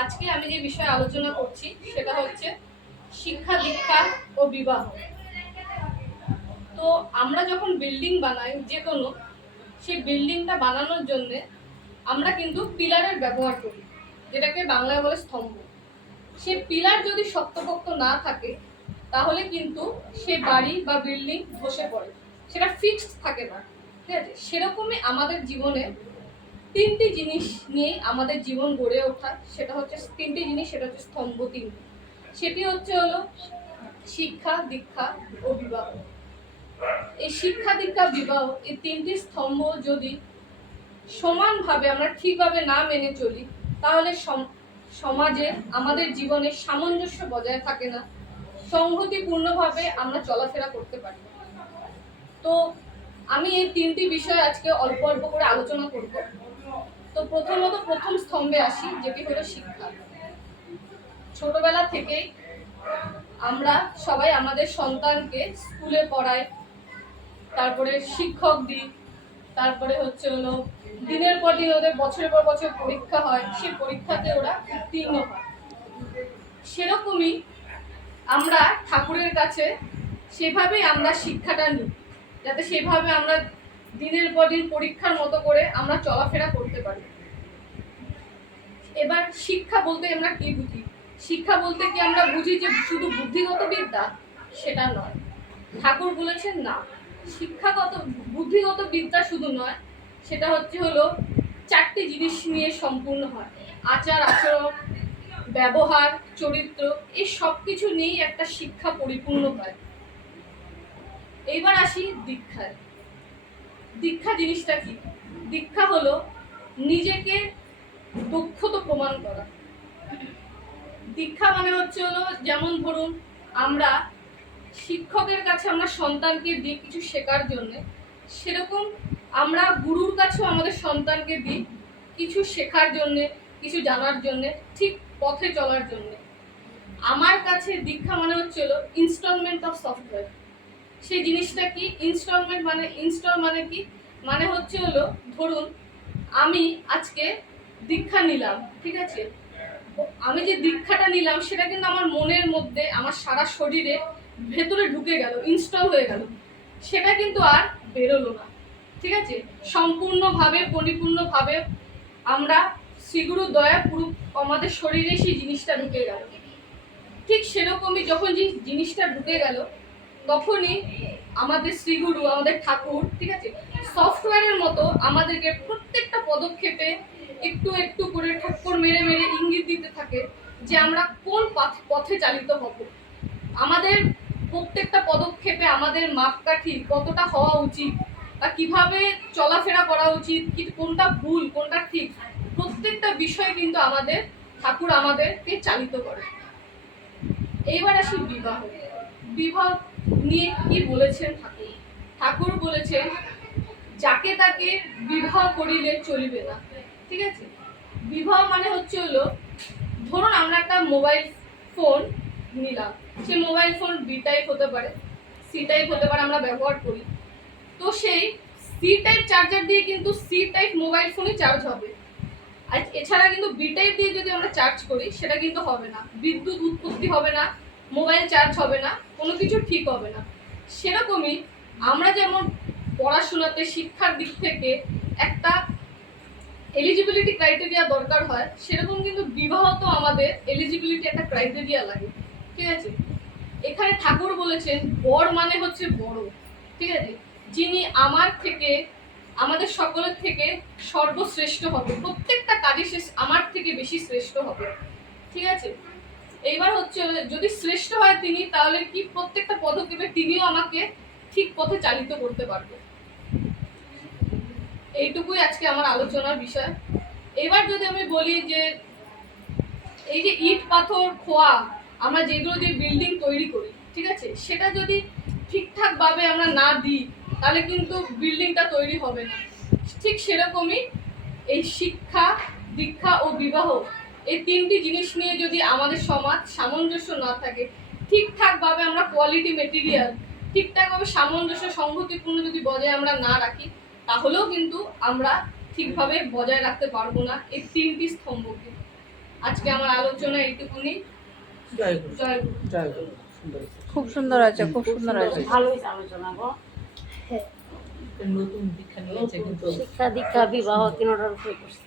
আজকে আমি যে বিষয়ে আলোচনা করছি সেটা হচ্ছে শিক্ষা দীক্ষা ও বিবাহ। তো আমরা যখন বিল্ডিং বানাই যে কোনো, সেই বিল্ডিংটা বানানোর জন্য আমরা কিন্তু পিলারের ব্যবহার করি, যেটাকে বাংলায় বলে স্তম্ভ। সে পিলার যদি শক্তপোক্ত না থাকে তাহলে কিন্তু সে বাড়ি বা বিল্ডিং ধসে পড়ে, সেটা ফিক্সড থাকে না। ঠিক আছে, সেরকমই আমাদের জীবনে তিনটি জিনিস নিয়ে আমাদের জীবন গড়ে ওঠা, সেটা হচ্ছে তিনটি জিনিস, সেটা হচ্ছে স্তম্ভ তিনটি। সেটি হলো শিক্ষা, দীক্ষা ও বিবাহ। এই শিক্ষা, দীক্ষা, বিবাহ এই তিনটি স্তম্ভ যদি সমানভাবে আমরা ঠিকভাবে না মেনে চলি তাহলে সমাজে আমাদের জীবনে সামঞ্জস্য বজায় থাকে না, সংহতিপূর্ণভাবে আমরা চলাফেরা করতে পারি। তো আমি এই তিনটি বিষয় আজকে অল্প অল্প করে আলোচনা করব। তো প্রথম স্তম্ভে আসি, যেটি হলো শিক্ষা। ছোটবেলা থেকেই আমরা সবাই আমাদের সন্তানকে স্কুলে পড়াই, তারপরে শিক্ষক দিই, তারপরে হলো দিনের পর দিন ওদের বছরের পর বছর পরীক্ষা হয়, সেই পরীক্ষাতে ওরা উত্তীর্ণ হয়। সেরকমই আমরা ঠাকুরের কাছে সেভাবেই আমরা শিক্ষাটা নিই, যাতে সেভাবে আমরা দিনের পর দিন পরীক্ষার মতো করে আমরা চলাফেরা করতে পারি। এবার শিক্ষা বলতে আমরা কি বুঝি? শিক্ষা বলতে কি আমরা বুঝি যে শুধু বুদ্ধিগত বিদ্যা? সেটা নয়। ঠাকুর বলেছেন না, শিক্ষাগত বুদ্ধিগত বিদ্যা শুধু নয়, সেটা হলো চারটি জিনিস নিয়ে সম্পূর্ণ হয়: আচার আচরণ, ব্যবহার, চরিত্র। এই সব কিছু নিয়েই একটা শিক্ষা পরিপূর্ণ হয়। এইবার আসি দীক্ষায়। দীক্ষা জিনিসটা কি? দীক্ষা হলো নিজেকে দক্ষতা প্রমাণ করা। দীক্ষা মানে হলো, যেমন ধরুন আমরা শিক্ষকের কাছে আমরা সন্তানকে দিই কিছু শেখার জন্য, সেরকম আমরা গুরুর কাছেও আমাদের সন্তানকে দিই কিছু শেখার জন্য, কিছু জানার জন্য, ঠিক পথে চলার জন্য। আমার কাছে দীক্ষা মানে হলো ইনস্টলমেন্ট অফ সফটওয়্যার। সেই জিনিসটা কি? ইনস্টল মানে কি? মানে হলো ধরুন আমি আজকে দীক্ষা নিলাম, ঠিক আছে, আমি যে দীক্ষাটা নিলাম সেটা কিন্তু আমার মনের মধ্যে, আমার সারা শরীরে ভেতরে ঢুকে গেল, ইনস্টল হয়ে গেল, সেটা কিন্তু আর বেরোলো না। ঠিক আছে, সম্পূর্ণভাবে পরিপূর্ণভাবে আমরা শ্রীগুরু দয়া পুরো আমাদের শরীরে সেই জিনিসটা ঢুকে গেল। ঠিক সেরকমই যখন যে জিনিসটা ঢুকে গেল তখনই আমাদের শ্রীগুরু, আমাদের ঠাকুর, ঠিক আছে, সফটওয়্যারের মতো আমাদেরকে প্রত্যেকটা পদক্ষেপে একটু একটু করে ঠক্কর মেরে মেরে ইঙ্গিত দিতে থাকে যে আমরা কোন পথে চালিত হব। আমাদের প্রত্যেকটা পদক্ষেপে আমাদের মাপকাঠি কতটা হওয়া উচিত, বা কিভাবে চলাফেরা করা উচিত, কোনটা ভুল কোনটা ঠিক, প্রত্যেকটা বিষয় কিন্তু আমাদের ঠাকুর আমাদেরকে চালিত করে। এইবার আসি বিবাহ। বিবাহ নিয়ে কি বলেছেন ঠাকুর? ঠাকুর বলেছেন যাকে তাকে বিবাহ করিলে চলিবে না। ঠিক আছে, বিবাহ মানে হলো ধরুন আমরা একটা মোবাইল ফোন নিলাম, সেই মোবাইল ফোন বি টাইপ হতে পারে, সি টাইপ হতে পারে, আমরা ব্যবহার করি। তো সেই সি টাইপ চার্জার দিয়ে কিন্তু সি টাইপ মোবাইল ফোনই চার্জ হবে, আর এছাড়া কিন্তু বি টাইপ দিয়ে যদি আমরা চার্জ করি সেটা কিন্তু হবে না, বিদ্যুৎ উৎপত্তি হবে না, মোবাইল চার্জ হবে না, কোনো কিছু ঠিক হবে না। সেরকমই আমরা যেমন পড়াশোনাতে শিক্ষার দিক থেকে একটা এলিজিবিলিটি ক্রাইটেরিয়া দরকার হয়, সেরকম কিন্তু বিবাহ তো আমাদের এলিজিবিলিটি একটা ক্রাইটেরিয়া লাগে। ঠিক আছে, এখানে ঠাকুর বলেছেন বর মানে হচ্ছে বড়, ঠিক আছে, যিনি আমাদের সকলের থেকে সর্বশ্রেষ্ঠ হবে, প্রত্যেকটা কাজে সে আমার থেকে বেশি শ্রেষ্ঠ হবে। ঠিক আছে, এইবার যদি শ্রেষ্ঠ হয় তিনি, তাহলে কি প্রত্যেকটা পদক্ষেপে তিনিও আমাকে ঠিক পথে চালিত করতে পারবে। এইটুকুই আজকে আমার আলোচনার বিষয়। এবার যদি আমি বলি যে এই যে ইট পাথর খোয়া আমরা যেগুলো দিয়ে বিল্ডিং তৈরি করি, ঠিক আছে, সেটা যদি ঠিকঠাক ভাবে আমরা না দিই তাহলে কিন্তু বিল্ডিংটা তৈরি হবে না। ঠিক সেরকমই এই শিক্ষা, দীক্ষা ও বিবাহ এই তিনটি জিনিস নিয়ে যদি আমাদের সমাজ সামঞ্জস্য না থাকে, ঠিকঠাকভাবে আমরা কোয়ালিটি মেটেরিয়াল ঠিকঠাকভাবে সামঞ্জস্য সংহতিপূর্ণ যদি বজায় আমরা না রাখি, তাহলেও কিন্তু আমরা ঠিকভাবে বজায় রাখতে পারবো না এই তিনটি স্তম্ভকে। আজকে আমার আলোচনা এইটুকুনি। জয় গুরু। জয় গুরু। জয় গুরু। সুন্দর। খুব সুন্দর আছে, খুব সুন্দর আছে। ভালোই আলোচনা গো। নতুন দীক্ষা নিয়েছে কিন্তু শিক্ষা দীক্ষা বিবাহ তিনটার উপরে করছে।